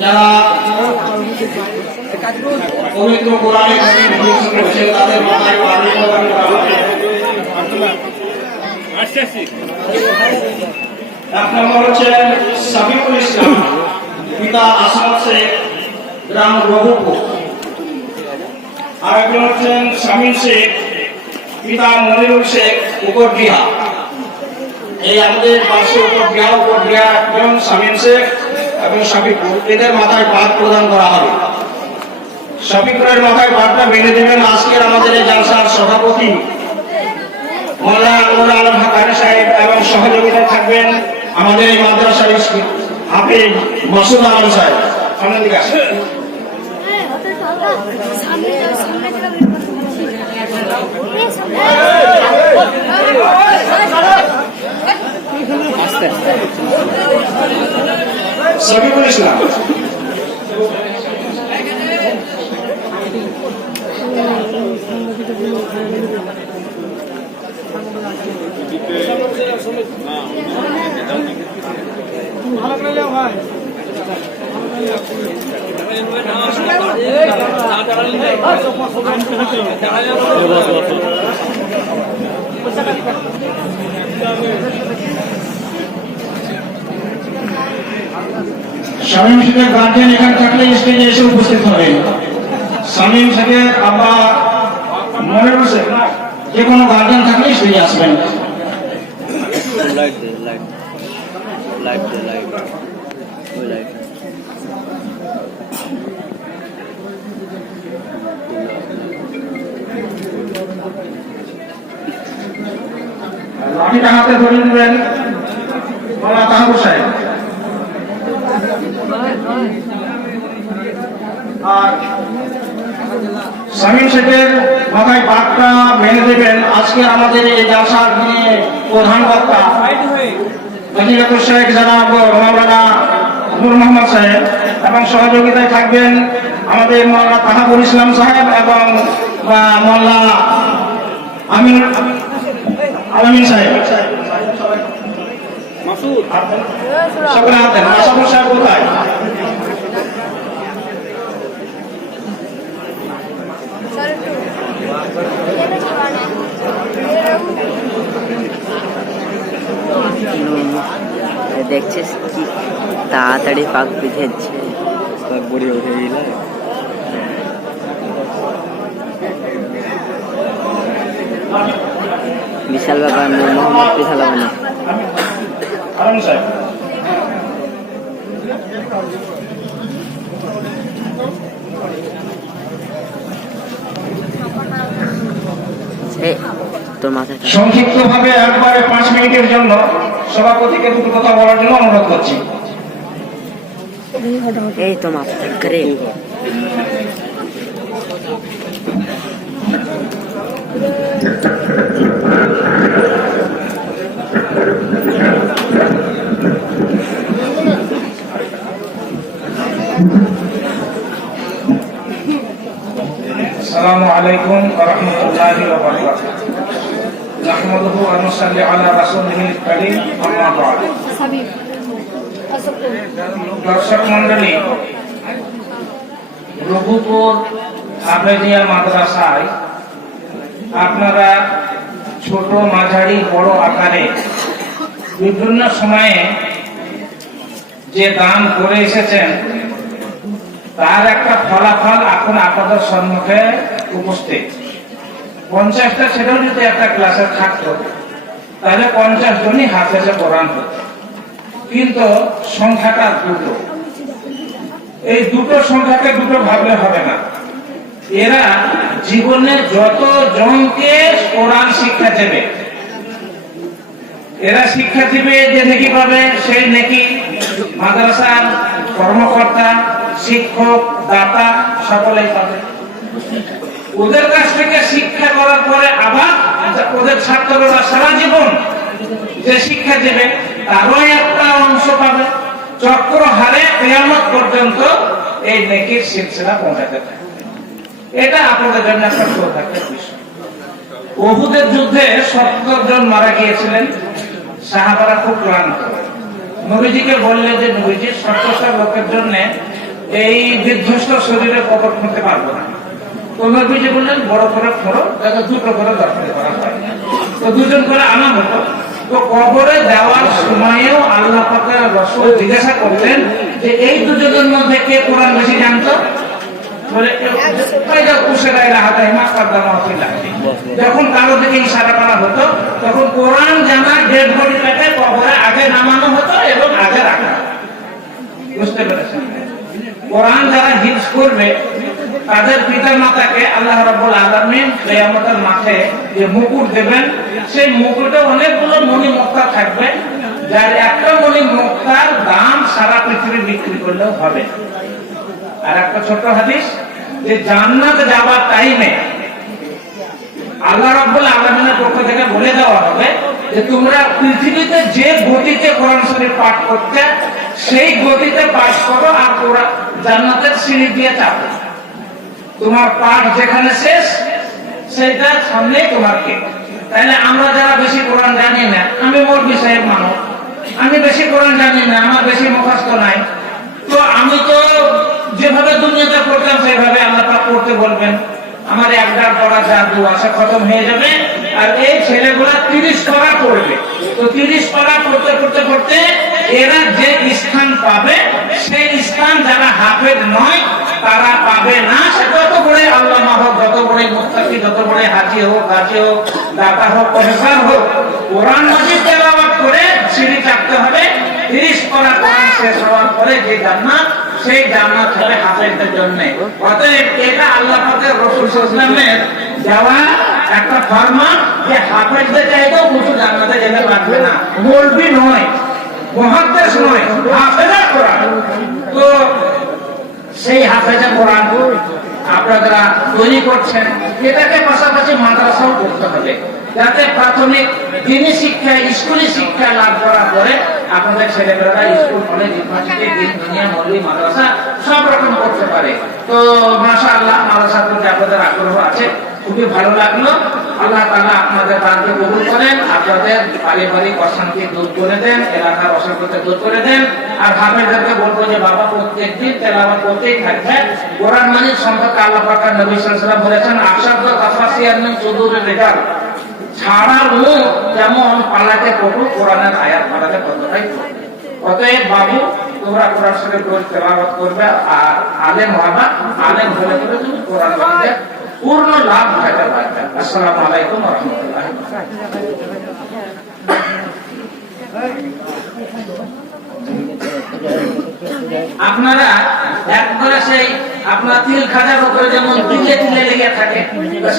যারা পবিত্র কোরআনে কারীম পড়ছে তাদের মাথায় পানি প্রদান করা হবে। এক নম্বর হচ্ছেন সাবিকুল ইসলাম, পিতা আসাদ শেখ, গ্রাম রঘুপুর। আর একজন হচ্ছেন শামীম শেখ, পিতা মনিরুল শেখ, উপরডিহা। এই আমাদের পাশে উপরডিহা একজন শামীম শেখ এবং শফিকুর, এদের মাথায় পাত প্রদান করা হবে। শফিকুরের মাথায় পাতটা বেঁধে দেবেন আজকের আমাদের এই জালসার সভাপতি মাওলানা আনোয়ার আলম হাকানি সাহেব, এবং সহযোগিতায় থাকবেন আমাদের এই মাদ্রাসার হাফেজ মাসুদ আলম সাহেব। সামনের দিকে আসেন। শফিকুল ইসলাম, ভালো করে লেও ভাই। শামীম শেখের গার্জিয়ান এখানে থাকলে স্টেজে এসে উপস্থিত হবেন। শামীম শেখের আব্বা মনিরুল শেখ, যে কোনো গার্জিয়ান থাকলে স্টেজে আসবেন। লাঠিটা হাতে ধরে নেবেন মাওলানা তাহাবুর সাহেব। আর শামীম শেখের মাথায় পাতটা বেঁধে দেবেন আজকে আমাদের এই জালসার প্রধান বক্তা ফজিলাতুল শেখ জনাব মাওলানা নূর মোহাম্মদ সাহেব, এবং সহযোগিতায় থাকবেন আমাদের মাওলানা তাহাবুর ইসলাম সাহেব এবং মাওলানা আমিন সাহেব। সকলে হাতেন। মাসুদ সাহেব কোথায়? দেখছিস কি তাড়াতাড়ি পাক বিঁধেছে, বুড়ি উঠে গেল। বিশাল ব্যাপার, মোহাম্মদ বিশাল হবে না। সংক্ষিপ্ত ভাবে একবারে 5 মিনিটের জন্য সভাপতিকে দুটো কথা বলার জন্য অনুরোধ করছি। এই তো মাথা করে আসসালামু আলাইকুম ওয়া রাহমাতুল্লাহি ওয়া বারাকাতুহু। নাহমাদুহু ওয়া নুসাল্লি আলা রাসূলিহিল কারীম, আম্মা বা'দ। দর্শক মণ্ডলী, রঘুপুর হাফেজিয়া মাদ্রাসায় আপনারা ছোট, মাঝারি, বড় আকারে বিভিন্ন সময়ে যে দান করে এসেছেন তার একটা ফলাফল এখন আপনাদের সম্মুখে উপস্থিত। 50টা ছেলেও যদি একটা ক্লাসে থাকতো তাহলে 50 জনই হাফেজে কোরআন হতো, কিন্তু সংখ্যাটা দুটো। এই দুটো সংখ্যাকে দুটো ভাবলে হবে না। এরা জীবনে যত জনকে কোরআন শিক্ষা দেবে, এরা শিক্ষা দিবে, যে নেকি পাবে সেই নেকি মাদ্রাসার কর্মকর্তা, শিক্ষক, দাতা সকলেই পাবে। ওদের কাছ থেকে শিক্ষা করার পরে আবার ওদের ছাত্ররা সারা জীবন যে শিক্ষা দেবে তারও একটা অংশ পাবে। চক্র হারে কিয়ামত পর্যন্ত এই নেকির সিলসিলা পৌঁছাতে থাকে। এটা আপনাদের জন্য একটা সৌভাগ্যের বিষয়। উহুদের যুদ্ধে 70 জন মারা গিয়েছিলেন। সাহাবারা খুব ক্লান্ত, নবীজিকে বললেন যে নবীজি 70টা লোকের জন্য এই বিধ্বস্ত শরীরে কবর খুঁজতে পারবো না। তো নবীজি বললেন বড় করে খোঁড়ো, তাকে দুটো করে দর্শন করা হয়। তো দুজন করে আনা হতো। তো কবরে দেওয়ার সময়ও আল্লাহ পাকের রাসূল জিজ্ঞাসা করলেন যে এই দুজনের মধ্যে কে কোরআন বেশি জানতো? বলে যখন কারো দিকে ইশারা করা হতো তখন কোরআন জানা ডেড বডিটাকে কবরে আগে নামানো হতো এবং আগে রাখা। বুঝতে পেরেছেন? কোরআন যারা হিফজ করবে তাদের পিতা মাতাকে আল্লাহ রাব্বুল আলামিন কিয়ামতের মাঠে যে মুকুট দেবেন, সেই মুকুটে অনেকগুলো মণি মুক্তা থাকবে, যার একটা মণি মুক্তার দাম সারা পৃথিবী বিক্রি করলেও হবে। আর একটা ছোট্ট হাদিস, যে জান্নাত যাওয়ার টাইমে আল্লাহ রাব্বুল আলামিনের পক্ষ থেকে বলে দেওয়া হবে যে তোমরা পৃথিবীতে যে গতিতে কোরআন শরীফ পাঠ করতে সেই গতিতে পাঠ করো, আর কোরআন জান্নাতের সিঁড়ি দিয়ে চাপো। তোমার পাঠ যেখানে শেষ সেইটা সামনে তোমার কে। তাহলে আমরা যারা বেশি কোরআন জানি না, আমি মৌলভী সাহেব মানব, আমি বেশি কোরআন জানি না, আমার বেশি মুখস্থ নাই, তো আমি তো যেভাবে দুনিয়াতে পড়তাম সেইভাবে আল্লাহ পাক পড়তে বলবেন, আমার একবার পড়া জাদু আশা খতম হয়ে যাবে। আর এই ছেলেগুলা 30 পারা পড়বে। তো 30 পারা পড়তে পড়তে পড়তে এরা যে স্থান পাবে সেই স্থান যারা হাফেজ নয় তারা পাবে না। সে যত বড় আল্লামা হোক, যত বড় মুত্তাকি, যত বড় হাজি হোক, গাজী হোক, দাতা হোক, প্রফেসর হোক, কোরআন মাজিদ তেলাওয়াত করে সিঁড়ি চাপতে হবে। 30 পারা কোরআন শেষ হওয়ার পরে যে জান্নাত, সেই জান্নাত হবে হাফেজদের জন্য। অতএব এটা আল্লাহ পাকের রাসূল সাল্লাল্লাহু আলাইহি ওয়াসাল্লামের দেওয়া একটা ফরমান যে হাফেজদের চাইতেও উঁচু জান্নাতে যেতে পারবে না। মৌলভী নয়, মুহাদ্দিস নয়, হাফেজে কোরআন। তো সেই হাফেজে কোরআন আপনারা তৈরি করছেন, এটাকে পাশাপাশি মাদ্রাসাও করতে হবে, যাতে প্রাথমিক দিনী শিক্ষা, স্কুলি শিক্ষা লাভ করার পরে আপনাদের ছেলেমেয়েরা স্কুল, কলেজ, ইউনিভার্সিটি, দিন দুনিয়া, মৌলভী, মাদ্রাসা সব রকম করতে পারে। তো মাশাআল্লাহ, মাদ্রাসার প্রতি আপনাদের আগ্রহ আছে, খুবই ভালো লাগলো। আল্লাহ তাআলা আপনাদের দানকে কবুল করেন, আপনাদের পারিবারিক অশান্তি দূর করে দেন, এলাকার অশান্তি দূর করে দেন। আর হাফেজদেরকে বলবো যে বাবা প্রত্যেকদিন তেলাওয়াত করতেই থাকবে। কোরআন মাজিদ সম্পর্কে আল্লাহ পাক নবী সাল্লাল্লাহু আলাইহি ওয়াসাল্লাম বলেছেন, আশাদ্দ তাফাসিয়ান মিন সুদুরির রিজাল, ছাড়ার মুখ যেমন পালাতে পড়ো, কোরআনের আয়াত পালাতে কতটাই পড়ো। অতএব বাবু, তোমরা কোরআন শরীফ তেলাওয়াত করবে, আর আলেম হবা, আলেম হলে পরে তুমি কোরআন মাজিদের পূর্ণ লাভ উঠাতে পারবে। আসসালামু আলাইকুম ওয়া রাহমাতুল্লাহি ওয়া বারাকাতুহু। আপনারা একবারে সেই আপনার তিল খাজার উপরে যেমন তিলে তিলে লেগে থাকে,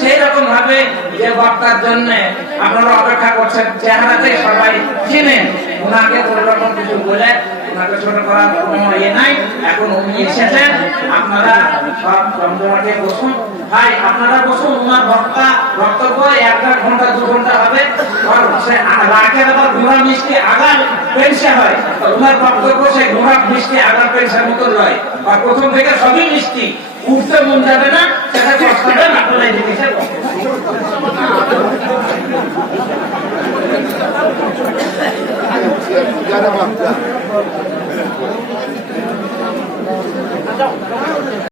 সেই রকম ভাবে যে বক্তার জন্য আপনারা অপেক্ষা করছেন, চেহারাতে সবাই চিনেন, ওনাকে কোনো রকম কিছু বলে ওনাকে ছোট করার কোনো ইয়ে নাই। এখন উনি এসেছেন, আপনারা সব জমজমাটে বসুন। ভাই আপনারা বসুন, ওনার বক্তব্য 1-1.5 ঘন্টা 2 ঘন্টা হবে। আর সে রাখের আবার ঘোড়া মিষ্টি আগার পেনশে হয়, ওনার বক্তব্য সেই ঘোড়া মিষ্টি আগার পেনশার মতো নয়। আর প্রথম থেকে সবই মিষ্টি, উঠতে মন যাবে না, সেটা কষ্ট হবে না, আপনারা এদিকে